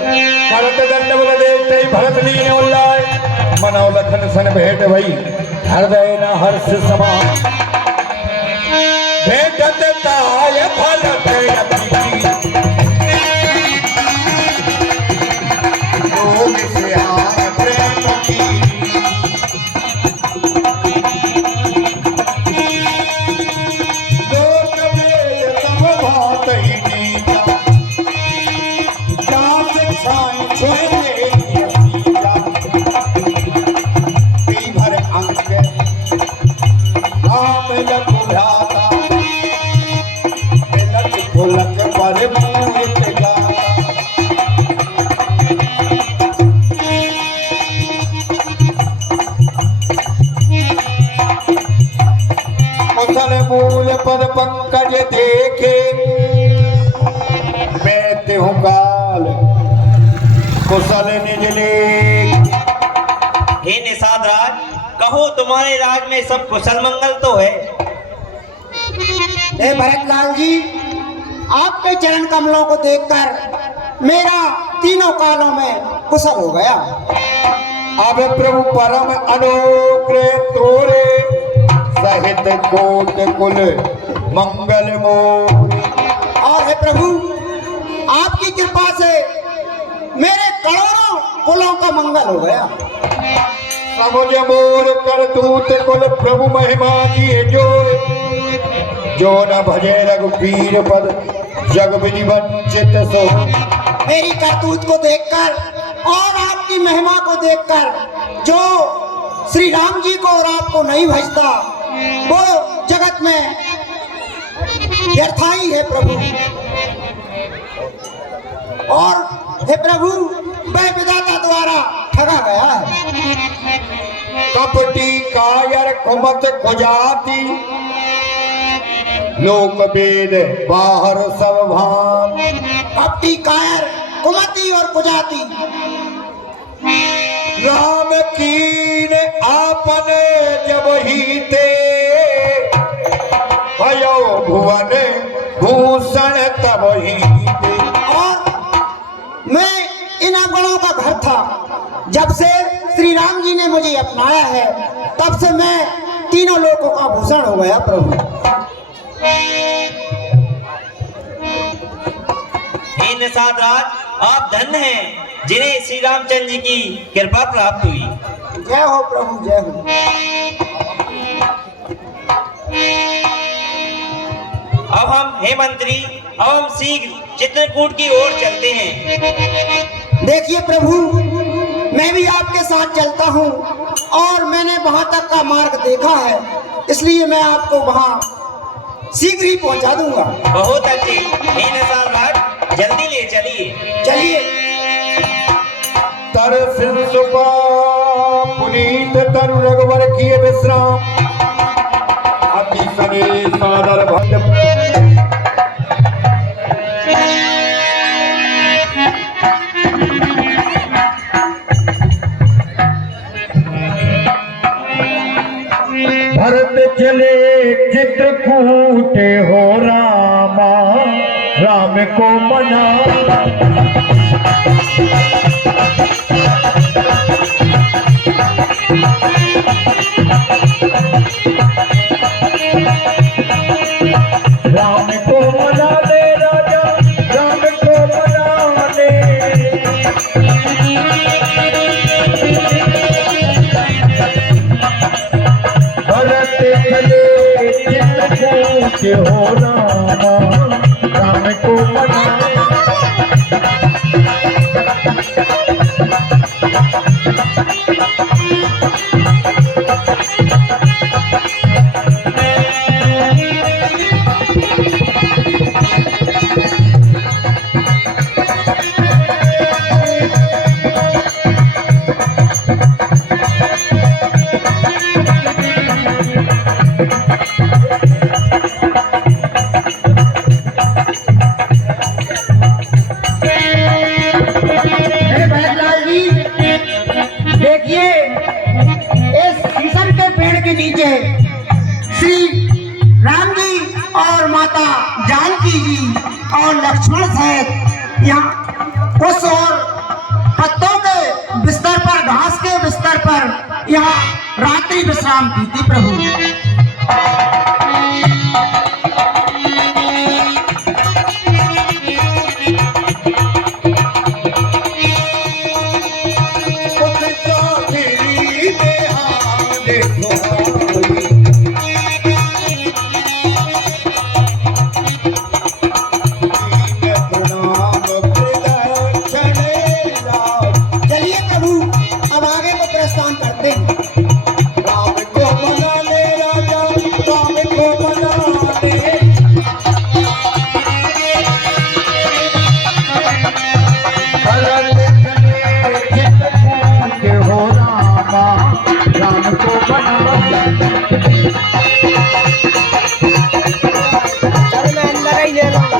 करत दंडवल देखते ही भरत लीन उल्लाय मनौ लखन सन भेंट भई हृदय न हर्ष समान भेंटत ताय भरत योग से आय प्रेम की लोक वेद सब भात ही नीता जात छाय छोड़े भर अंक राम लख भ्राता लख फुलक पर मूर्त गाता मुसल मूल पद पंकज देखे मैं तेहु काल कुशल निज लेख। हे निषाद राज, कहो तुम्हारे राज में सब कुशल मंगल तो है। हे भरतलाल जी, आपके चरण कमलों को देखकर मेरा तीनों कालों में कुशल हो गया। अब प्रभु परम अनुग्रह तोरे सहित कोट कुल मंगल मोर। और हे प्रभु, आपकी कृपा से मेरे करोड़ों कुलों का मंगल हो गया। समुझ मोर कर दूत कुल प्रभु महिमा दिए जो न भजे रघुवीर पद जग विधि वंचित सो। मेरी करतूत को देखकर और आपकी महिमा को देखकर जो श्री राम जी को और आपको नहीं भजता वो जगत में व्यर्थाई है प्रभु। और हे प्रभु, वह विधाता द्वारा ठगा गया है। कपटी कायर कुमत खुजाती लोक वेद बाहर सब भान। कपटी कायर कुमति और कुजाती राम कीन आपने जब ही ते भयो भुवन भूषण तब ही ते। और मैं इन गुणों का घर था। जब से श्री राम जी ने मुझे अपनाया है तब से मैं तीनों लोगों का भूषण हो गया प्रभु। हे निषाद राज, आप धन्य हैं जिन्हें श्री रामचंद्र जी की कृपा प्राप्त हुई। जय हो प्रभु, जय हो। अब हम हे मंत्री, अब हम शीघ्र चित्रकूट की ओर चलते हैं। देखिए प्रभु, मैं भी आपके साथ चलता हूँ और मैंने वहां तक का मार्ग देखा है, इसलिए मैं आपको वहां शीघ्र ही पहुंचा दूंगा। बहुत अच्छे। हे निषाद राज, जल्दी ले चलिए। चलिए। तर सिंसुपा पुनीत तरु रघुवर किए विश्राम अति सने सादर भक्त। भरत चले चित्रकूट हो रामा राम को मना। राम को मना ले राजा, राम को मना ले। भरत चले चित्रकूट हो रामा राम को मना। माता जानकी जी और लक्ष्मण सहित यहाँ कुश और यहाँ रात्रि विश्राम की थी प्रभु। चलिए प्रभु, अब आगे को प्रस्थान करते हैं। राम को मना ले राजा, राम को मना ले। भरत खने चित्रकूट हो रामा, राम को मना ले। चल मैं अंदर ही ले लूंगा।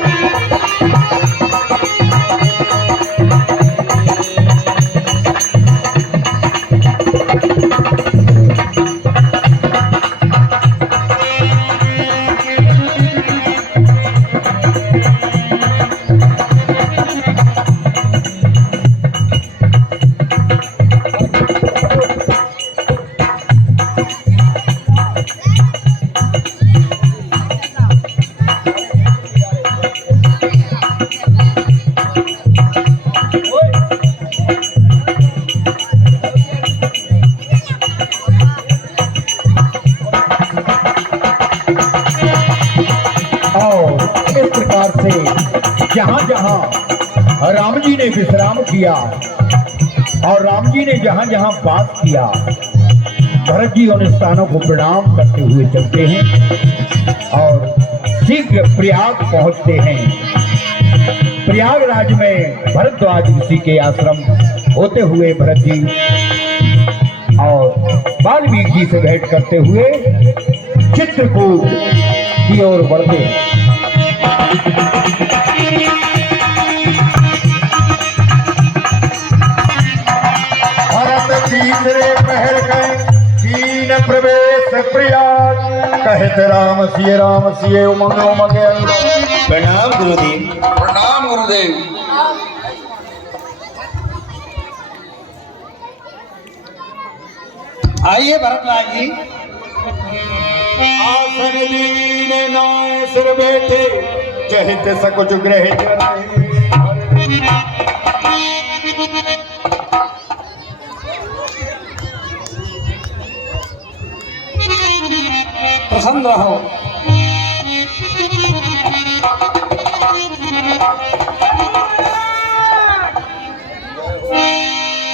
इस प्रकार से जहाँ जहाँ राम जी ने विश्राम किया और राम जी ने जहाँ जहाँ वास किया, भरत जी उन स्थानों को प्रणाम करते हुए चलते हैं और शीघ्र प्रयाग पहुँचते हैं। प्रयागराज में भरद्वाज ऋषि के आश्रम होते हुए भरत जी और वाल्मीकि जी से भेंट करते हुए चित्रकूट की ओर बढ़ते हैं। भरत तीसरे पहर गए, तीन प्रवेश प्रयाग, कहत राम सिय उमंग उमंग। प्रणाम गुरुदेव। प्रणाम गुरुदेव। आइए भरतलाल जी। आसन लीन नाय सिर बैठे, चहित सकुच ग्रहित नहीं। प्रसन्न रहो।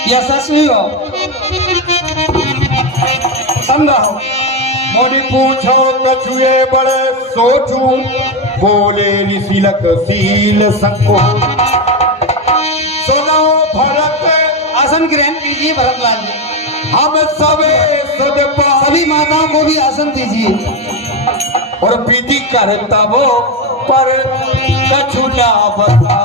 यशस्वी हो, प्रसन्न रहो। मोनि पूछो कछुए बड़े सोचू, बोले ऋषिलक सील संको। सुनो भरत, आसन ग्रहण कीजिए भरतलाल जी। हम सबे सदपा सभी माताओं को भी आसन दीजिए। और विधि करता वो पर कछु ना बता।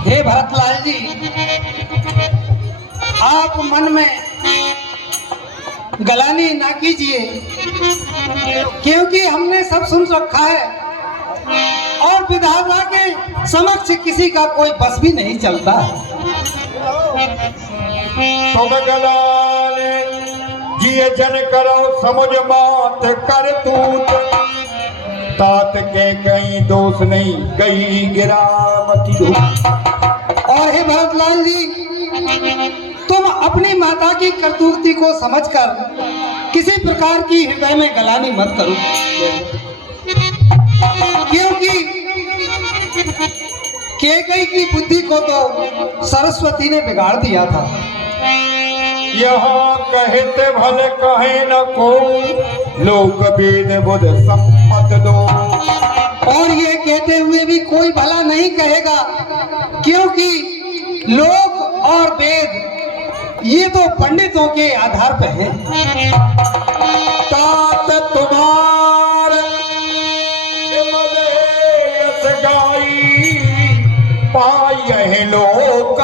हे भरतलाल जी, आप मन में गलानी ना कीजिए, क्योंकि हमने सब सुन रखा है और विधाता के समक्ष किसी का कोई बस भी नहीं चलता। तुम गलाने जिये जन करो समझ मात कर तूत, तात के कहीं दोष नहीं गई गिरामती धूप। और हे भरतलाल जी, तुम अपनी माता की करतूती को समझकर किसी प्रकार की हृदय में गलानी मत करो, क्योंकि कैकेयी की बुद्धि को तो सरस्वती ने बिगाड़ दिया था। यहाँ कहते भले कहे न को, लोक वेद बुध सम्मत दो। और ये कहते हुए भी कोई भला नहीं कहेगा, क्योंकि लोक और वेद ये तो पंडितों के आधार पे है। तात तुम्हार गाई पाए लोक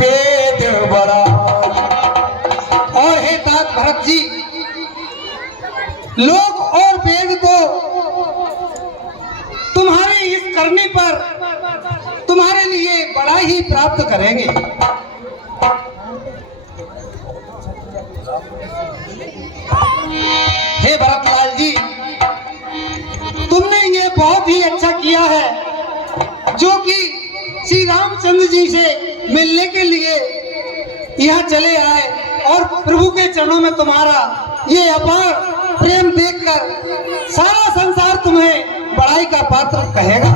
वेद बड़ा। और हे तात भरत लोक और वेद को तुम्हारी इस करनी पर तुम्हारे लिए बड़ा ही प्राप्त करेंगे। हे भरतलाल जी, तुमने ये बहुत ही अच्छा किया है जो कि श्री रामचंद्र जी से मिलने के लिए यहाँ चले आए और प्रभु के चरणों में तुम्हारा ये अपार प्रेम देखकर सारा संसार तुम्हें बड़ाई का पात्र कहेगा।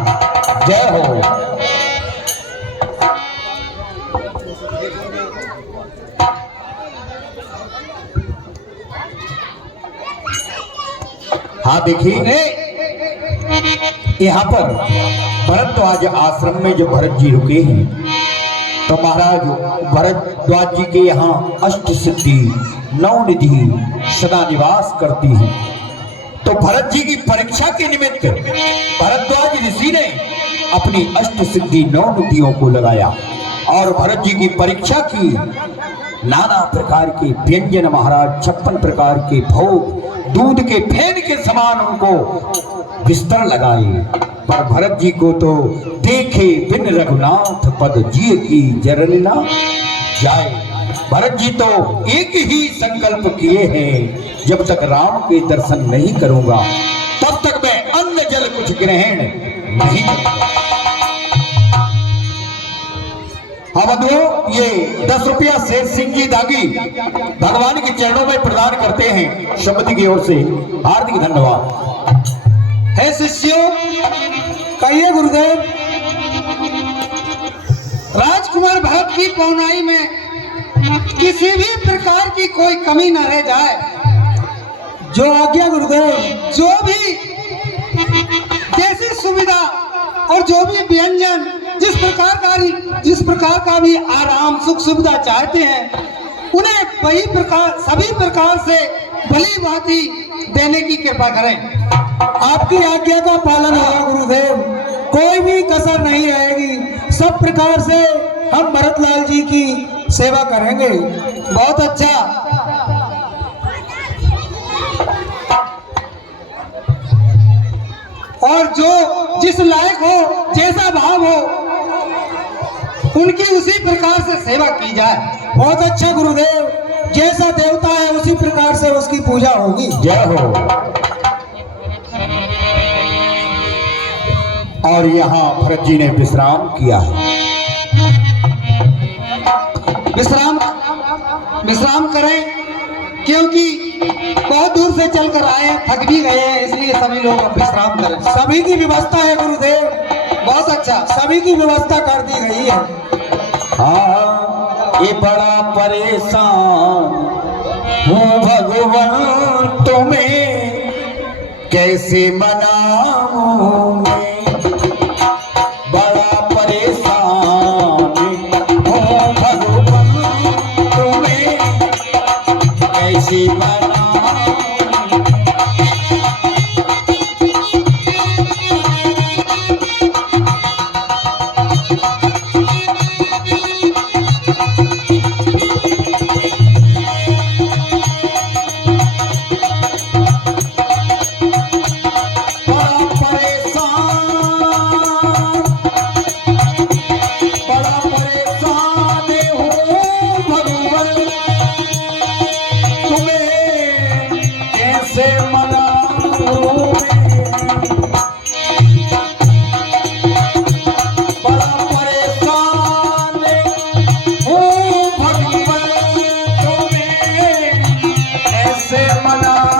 जय हो। हाँ देखिए, यहाँ पर भरद्वाज आश्रम में जब भरत जी रुके हैं तो महाराज भरद्वाज जी के यहाँ अष्ट सिद्धि नौ निधि सदा निवास करती हैं। तो भरत जी की परीक्षा के निमित्त भरद्वाज ऋषि ने अपनी अष्ट सिद्धि नौ निधियों को लगाया और भरत जी की परीक्षा की। नाना प्रकार के व्यंजन महाराज 56 प्रकार के भोग दूध के फेन के समान उनको बिस्तर लगाए, पर भरत जी को तो देखे बिन रघुनाथ पद जिए की जरन ना जाए। भरत जी तो एक ही संकल्प किए हैं, जब तक राम के दर्शन नहीं करूंगा तब तक मैं अन्न जल कुछ ग्रहण नहीं करूंगा। हाँ बंधुओं, ये 10 रुपया शेर सिंह जी दागी भगवान के चरणों में प्रदान करते हैं समिति की ओर से, हार्दिक धन्यवाद। हे शिष्यों, कहिए गुरुदेव। राजकुमार भरत की पौनाई में किसी भी प्रकार की कोई कमी न रह जाए। जो आज्ञा गुरुदेव। जो भी जैसी सुविधा और जो भी व्यंजन जिस प्रकार का भी आराम सुख सुविधा चाहते हैं, उन्हें वही प्रकार सभी प्रकार से भली भांति देने की कृपा करें। आपकी आज्ञा का पालन होगा गुरुदेव, कोई भी कसर नहीं रहेगी। सब प्रकार से हम भरतलाल जी की सेवा करेंगे। बहुत अच्छा। और जो जिस लायक हो, जैसा भाव हो, उनकी उसी प्रकार से सेवा की जाए। बहुत अच्छा गुरुदेव, जैसा देवता है उसी प्रकार से उसकी पूजा होगी। जय हो। और यहाँ भरत जी ने विश्राम किया है। विश्राम करें, क्योंकि बहुत दूर से चलकर आए, थक भी गए हैं, इसलिए सभी लोग विश्राम करें। सभी की व्यवस्था है गुरुदेव। बहुत अच्छा, सभी की व्यवस्था कर दी गई है। हाँ, ये बड़ा परेशान हूँ भगवान, तुम्हें कैसे मनाऊं मैं। बड़ा परेशान हूँ भगवान, तुम्हें कैसे मनाऊं। से मन